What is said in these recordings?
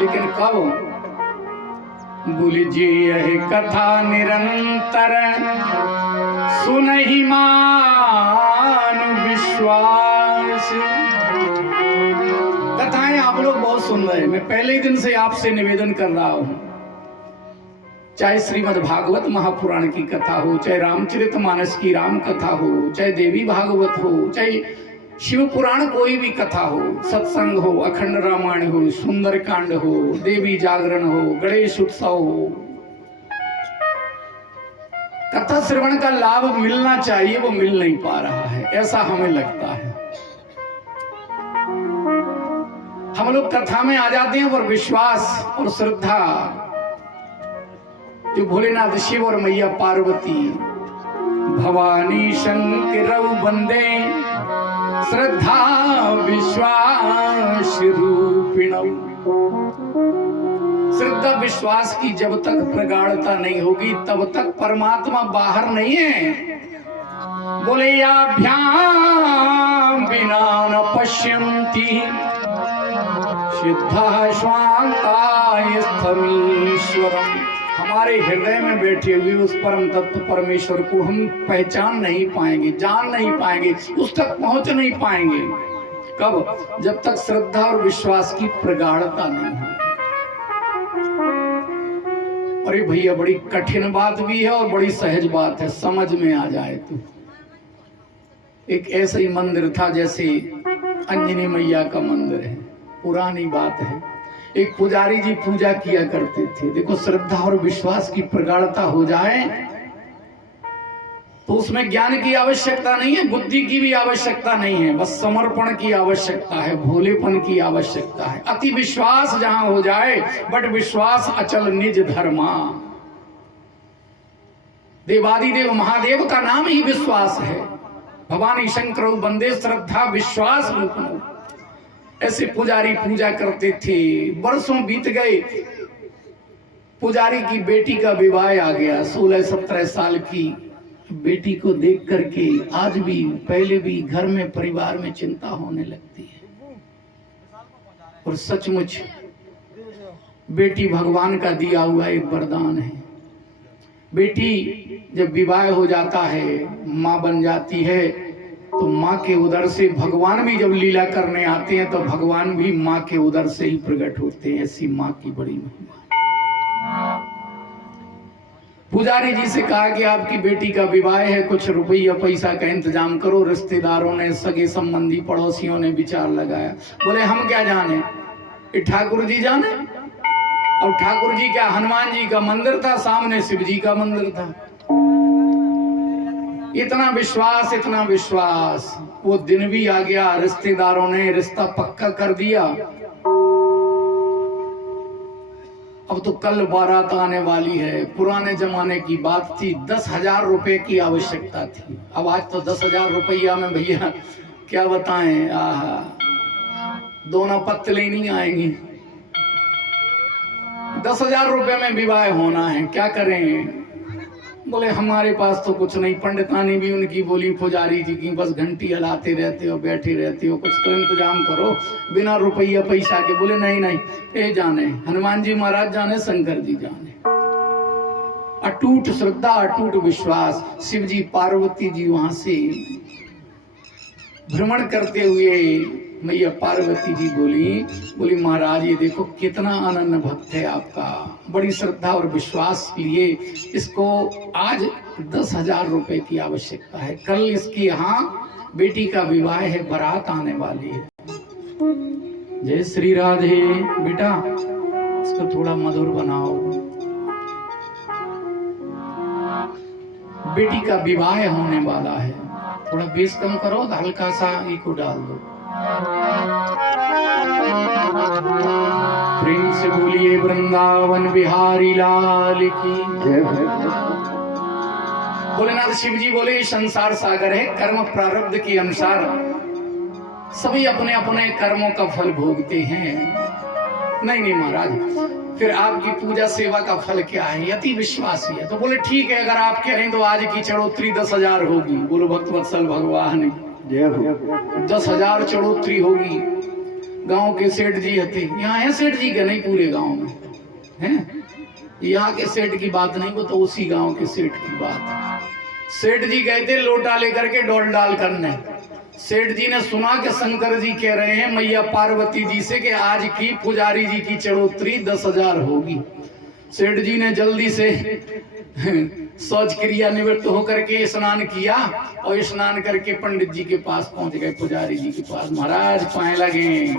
लेकिन कब? बोलिए यह कथा निरंतर सुनहि मान विश्वास। कथाएं आप लोग बहुत सुन रहे हैं, मैं पहले दिन से आपसे निवेदन कर रहा हूं, चाहे श्रीमद् भागवत महापुराण की कथा हो, चाहे रामचरितमानस की राम कथा हो, चाहे देवी भागवत हो, चाहे शिव पुराण कोई भी कथा हो, सत्संग हो, अखंड रामायण हो, सुंदर कांड हो, देवी जागरण हो, गणेश उत्सव हो, कथा श्रवण का लाभ मिलना चाहिए, वो मिल नहीं पा रहा है, ऐसा हमें लगता है। हम लोग कथा में आ जाते हैं और विश्वास और श्रद्धा, जो भोलेनाथ शिव और मैया पार्वती भवानी शंकर बंदे श्रद्धा विश्वास रूपिणौ। श्रद्धा विश्वास की जब तक प्रगाढ़ता नहीं होगी तब तक परमात्मा बाहर नहीं है। बोले याभ्याम बिना न पश्यन्ति सिद्धा स्वांताय स्थमीश्वरम। हमारे हृदय में बैठे हुए उस परम तत्व परमेश्वर को हम पहचान नहीं पाएंगे, जान नहीं पाएंगे, उस तक पहुंच नहीं पाएंगे। कब? जब तक श्रद्धा और विश्वास की प्रगाढ़ता नहीं हो। अरे भैया, बड़ी कठिन बात भी है और बड़ी सहज बात है, समझ में आ जाए तो। एक ऐसा ही मंदिर था जैसे अंजनी मैया का मंदिर है, पुरानी बात है। एक पुजारी जी पूजा किया करते थे। देखो, श्रद्धा और विश्वास की प्रगाढ़ता हो जाए तो उसमें ज्ञान की आवश्यकता नहीं है, बुद्धि की भी आवश्यकता नहीं है, बस समर्पण की आवश्यकता है, भोलेपन की आवश्यकता है। अति विश्वास जहां हो जाए, बट विश्वास अचल निज धर्मा। देवादिदेव महादेव का नाम ही विश्वास है। भवानी शंकर बंदे श्रद्धा विश्वास रूप। ऐसे पुजारी पूजा करते थे। वर्षों बीत गए, पुजारी की बेटी का विवाह आ गया। 16-17 साल की बेटी को देख करके आज भी, पहले भी घर में परिवार में चिंता होने लगती है। और सचमुच बेटी भगवान का दिया हुआ एक वरदान है। बेटी जब विवाह हो जाता है, माँ बन जाती है, तो माँ के उदर से भगवान भी जब लीला करने आते हैं तो भगवान भी माँ के उदर से ही प्रकट होते हैं। ऐसी माँ की बड़ी महिमा। पुजारी जी से कहा कि आपकी बेटी का विवाह है, कुछ रुपया पैसा का इंतजाम करो। रिश्तेदारों ने, सगे संबंधी, पड़ोसियों ने विचार लगाया। बोले हम क्या जाने, ये ठाकुर जी जाने। और ठाकुर जी क्या, हनुमान जी का मंदिर था, सामने शिव जी का मंदिर था। इतना विश्वास, इतना विश्वास। वो दिन भी आ गया, रिश्तेदारों ने रिश्ता पक्का कर दिया। अब तो कल बारात आने वाली है। पुराने जमाने की बात थी, 10,000 रुपए की आवश्यकता थी। अब आज तो 10,000 रुपया में भैया क्या बताएं, दोनों पत्तले नहीं आएंगी। 10,000 रुपए में विवाह होना है, क्या करें? बोले हमारे पास तो कुछ नहीं। पंडितानी भी उनकी बोली पुजारी जी की, बस घंटी हिलाते रहते हो, बैठे रहते हो, कुछ तो इंतजाम करो बिना रुपया पैसा के। बोले नहीं नहीं, ये जाने हनुमान जी महाराज जाने, शंकर जी जाने। अटूट श्रद्धा, अटूट विश्वास। शिव जी पार्वती जी वहां से भ्रमण करते हुए मैया पार्वती जी बोली महाराज, ये देखो कितना अनन्य भक्त है आपका, बड़ी श्रद्धा और विश्वास लिए इसको आज 10,000 रुपए की आवश्यकता है। कल इसकी यहाँ बेटी का विवाह है, बारात आने वाली है। जय श्री राधे। बेटा इसको थोड़ा मधुर बनाओ। बेटी का विवाह होने वाला है, थोड़ा बेस कम करो, हल्का सा इको डाल दो। प्रेम से बोलिए वृंदावन बिहारी लाल की जय। भोलेनाथ शिव जी बोले संसार सागर है, कर्म प्रारब्ध के अनुसार सभी अपने अपने कर्मों का फल भोगते हैं। नहीं महाराज, फिर आपकी पूजा सेवा का फल क्या है? अति विश्वासी है। तो बोले ठीक है, अगर आप कह रहे हैं तो आज की चढ़ोतरी 10,000 होगी। बोलो भक्त वत्सल भगवान 10,000 चढ़ोतरी होगी। गांव के सेठ जी हते, यहाँ है सेठ जी के नहीं पूरे गांव में हैं, यहाँ के सेठ की बात नहीं, वो तो उसी गांव के सेठ की बात है। सेठ जी गए थे लोटा लेकर के डोल डाल करने। सेठ जी ने सुना कि शंकर जी कह रहे हैं मैया पार्वती जी से कि आज की पुजारी जी की चढ़ोतरी 10,000 होगी। सेठ जी ने जल्दी से शौच क्रिया निवृत्त होकर के स्नान किया और स्नान करके पंडित जी के पास पहुंच गए, पुजारी जी के पास। महाराज पाए लगे।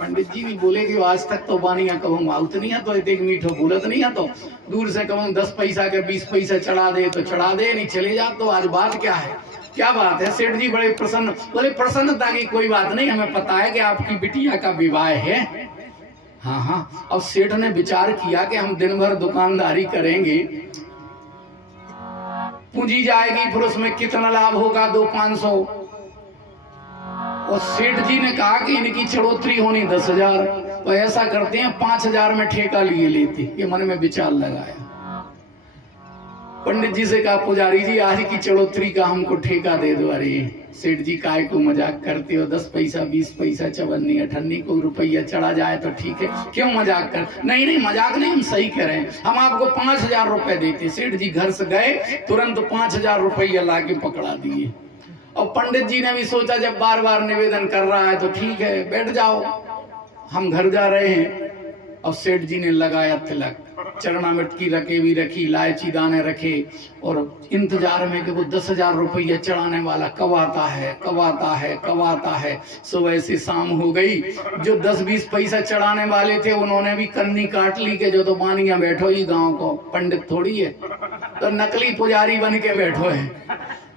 पंडित जी भी बोले कि आज तक तो बानिया कहूँ माउत नहीं है तो एक मीठो बोलत नहीं है, तो दूर से कहूँ 10 पैसा के 20 पैसा चढ़ा दे तो चढ़ा दे, नहीं चले जा। तो आज बात क्या है, क्या बात है? सेठ जी बड़े प्रसन्न, बोले प्रसन्नता की कोई बात नहीं, हमें पता है कि आपकी बिटिया का विवाह है। हाँ हाँ। अब सेठ ने विचार किया कि हम दिन भर दुकानदारी करेंगे, पूंजी जाएगी, फिर उसमें कितना लाभ होगा, 200-500। और सेठ जी ने कहा कि इनकी चढ़ोतरी होनी 10,000, तो ऐसा करते हैं 5,000 में ठेका लिए लेते। ये मन में विचार लगाया। पंडित जी से कहा पुजारी जी आज की चढ़ोतरी का हमको ठेका दे दो। अरे सेठ जी काय को मजाक करते हो, 10 पैसा 20 पैसा चवन्नी अठन्नी को रुपया चढ़ा जाए तो ठीक है, क्यों मजाक कर? नहीं नहीं मजाक नहीं, हम सही कह रहे हैं, हम आपको 5,000 रुपए देते। सेठ जी घर से गए, तुरंत 5,000 रुपया ला के पकड़ा दिए। और पंडित जी ने भी सोचा जब बार बार निवेदन कर रहा है तो ठीक है बैठ जाओ, हम घर जा रहे हैं। और सेठ जी ने लगाया तिलक, चरणामृत की रकेबी रखी, इलायची दाने रखे और इंतजार में कि वो 10,000 रुपया चढ़ाने वाला कब आता है, कब आता है, कब आता है। सुबह से शाम हो गई। जो 10-20 पैसा चढ़ाने वाले थे उन्होंने भी कन्नी काट ली कि जो तो बानिया बैठो ही गांव को, पंडित थोड़ी है, तो नकली पुजारी बन के बैठो है।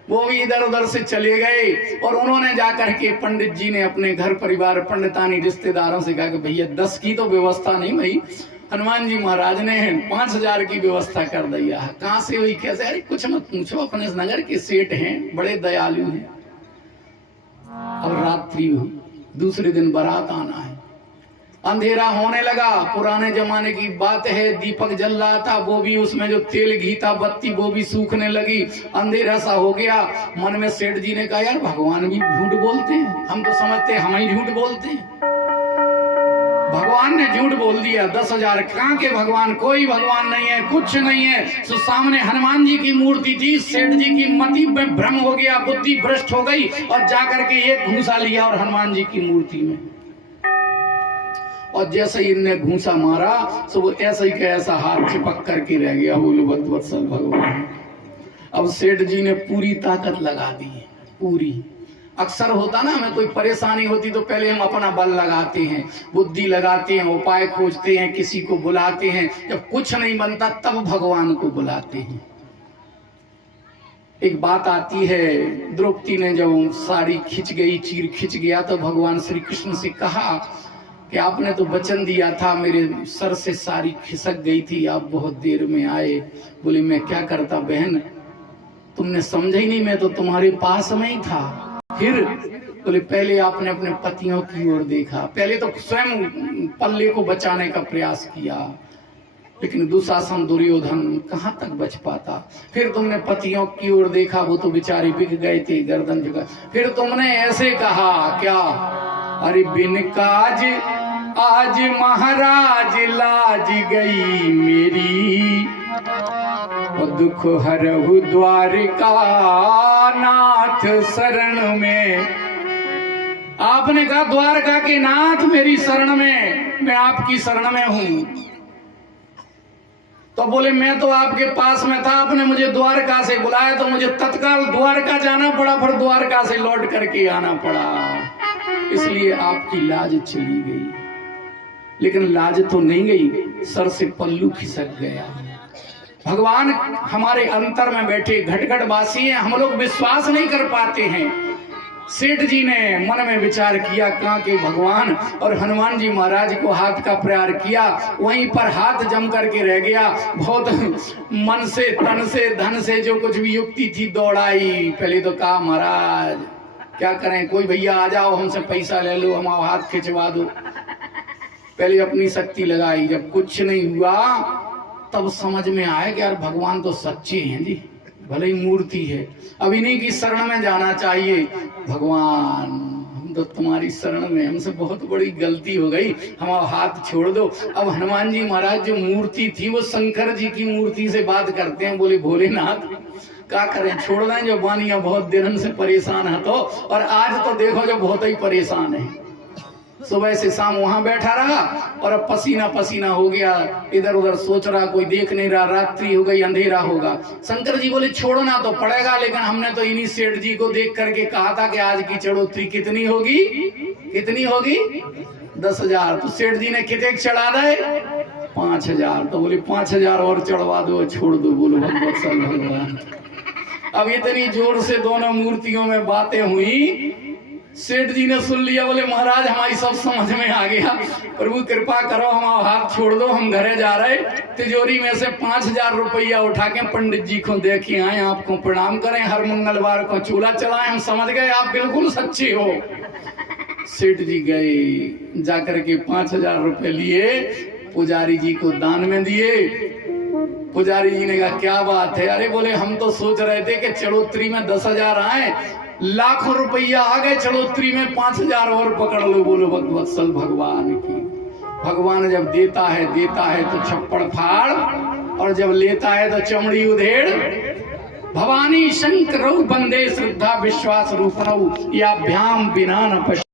वो भी इधर उधर से चले गए और उन्होंने जाकर के पंडित जी ने अपने घर परिवार पंडितानी रिश्तेदारों से कहा कि भैया 10 की तो व्यवस्था नहीं भाई, हनुमान जी महाराज ने 5,000 की व्यवस्था कर दिया है। कहाँ से हुई, कैसे? अरे कुछ मत पूछो, अपने नगर के सेठ हैं, बड़े दयालु हैं। अब रात्रि हुई, दूसरे दिन बारात आना है, अंधेरा होने लगा। पुराने जमाने की बात है, दीपक जल रहा था, वो भी उसमें जो तेल घी था बत्ती वो भी सूखने लगी, अंधेरा सा हो गया। मन में सेठ जी ने कहा यार भगवान भी झूठ बोलते हैं, हम तो समझते हैं हम ही झूठ बोलते हैं। भगवान ने झूठ बोल दिया। 10,000 कहाँ के भगवान, कोई भगवान नहीं है, कुछ नहीं है। तो सामने हनुमान जी की मूर्ति थी। सेठ जी की मति में भ्रम हो गया, बुद्धि भ्रष्ट हो गई और जाकर के एक घूसा लिया और हनुमान जी की मूर्ति में, और जैसे ही इनने घूसा मारा तो वो ऐसा ही कैसा हाथ चिपक करके रह गया। बोलो भगवत्सल भगवान। अब सेठ जी ने पूरी ताकत लगा दी, पूरी। अक्सर होता ना, हमें कोई परेशानी होती तो पहले हम अपना बल लगाते हैं, बुद्धि लगाते हैं, उपाय खोजते हैं, किसी को बुलाते हैं। जब कुछ नहीं बनता तब भगवान को बुलाते हैं। एक बात आती है, द्रौपदी ने जब साड़ी खिंच गई, चीर खिंच गया, तो भगवान श्री कृष्ण से कहा कि आपने तो वचन दिया था, मेरे सर से साड़ी खिसक गई थी, आप बहुत देर में आए। बोले मैं क्या करता बहन, तुमने समझा ही नहीं, मैं तो तुम्हारे पास में ही था। फिर बोले पहले आपने अपने पतियों की ओर देखा, पहले तो स्वयं पल्ले को बचाने का प्रयास किया, लेकिन दुशासन दुर्योधन कहाँ तक बच पाता। फिर तुमने पतियों की ओर देखा, वो तो बेचारे बिक गए थे, गर्दन झुका। फिर तुमने ऐसे कहा क्या, अरे बिन काज आज महाराज लाज गई मेरी, और दुख हरहु द्वारका नाथ शरण में। आपने कहा द्वारका के नाथ मेरी शरण में, मैं आपकी शरण में हूं। तो बोले मैं तो आपके पास में था, आपने मुझे द्वारका से बुलाया तो मुझे तत्काल द्वारका जाना पड़ा, फिर द्वारका से लौट करके आना पड़ा, इसलिए आपकी लाज चली गई। लेकिन लाज तो नहीं गई, सर से पल्लू खिसक गया। भगवान हमारे अंतर में बैठे घटघट वासी हैं, हम लोग विश्वास नहीं कर पाते हैं। सेठ जी ने मन में विचार किया कहाँ के भगवान, और हनुमान जी महाराज को हाथ का प्रहार किया, वहीं पर हाथ जम करके रह गया। बहुत मन से तन से धन से जो कुछ भी युक्ति थी दौड़ाई। पहले तो कहा महाराज क्या करें, कोई भैया आ जाओ हमसे पैसा ले लो, हम हाथ खिंचवा दो। पहले अपनी शक्ति लगाई, जब कुछ नहीं हुआ तब समझ में आया कि यार भगवान तो सच्चे हैं जी, भले ही मूर्ति है, अब इन्हीं की शरण में जाना चाहिए। भगवान हम तो तुम्हारी शरण में, हमसे बहुत बड़ी गलती हो गई, हम हाथ छोड़ दो। अब हनुमान जी महाराज जो मूर्ति थी वो शंकर जी की मूर्ति से बात करते हैं, बोले भोलेनाथ क्या करें, छोड़ दें जो बानिया बहुत दिन से परेशान है तो, और आज तो देखो जो बहुत ही परेशान है। सुबह से शाम वहां बैठा रहा और अब पसीना पसीना हो गया, इधर उधर सोच रहा, कोई देख नहीं रहा, रात्रि हो गई, अंधेरा होगा। शंकर जी बोले छोड़ना तो पड़ेगा, लेकिन हमने तो इन्हीं सेठ जी को देख करके कहा था कि आज की चढ़ोतरी कितनी होगी, कितनी होगी 10,000। तो सेठ जी ने कितने चढ़ा दे 5,000। तो बोले 5,000 और चढ़वा दो, छोड़ दो। बोलो भगवत भगवान। अब इतनी जोर से दोनों मूर्तियों में बातें हुई, सेठ जी ने सुन लिया, बोले महाराज हमारी सब समझ में आ गया, प्रभु कृपा करो, हम हाथ छोड़ दो, हम घरे जा रहे। तिजोरी में से 5,000 रुपया उठा के पंडित जी को देखे आए, आपको प्रणाम करें, हर मंगलवार को चूल्हा चलाएं, हम समझ गए आप बिल्कुल सच्चे हो। सेठ जी गए, जाकर के 5,000 रुपए लिए, पुजारी जी को दान में दिए। पुजारी जी ने कहा क्या बात है? अरे बोले हम तो सोच रहे थे कि चढ़ोतरी में 10,000 आए, लाखों रुपया आ गए, चढ़ोतरी में 5,000 और पकड़ लो। बोलो भगवत्सल भगवान की। भगवान जब देता है तो छप्पड़ फाड़, और जब लेता है तो चमड़ी उधेड़। भवानी शंकरौ बंदे श्रद्धा विश्वास रूपणौ, या भ्याम बिना न पश्य।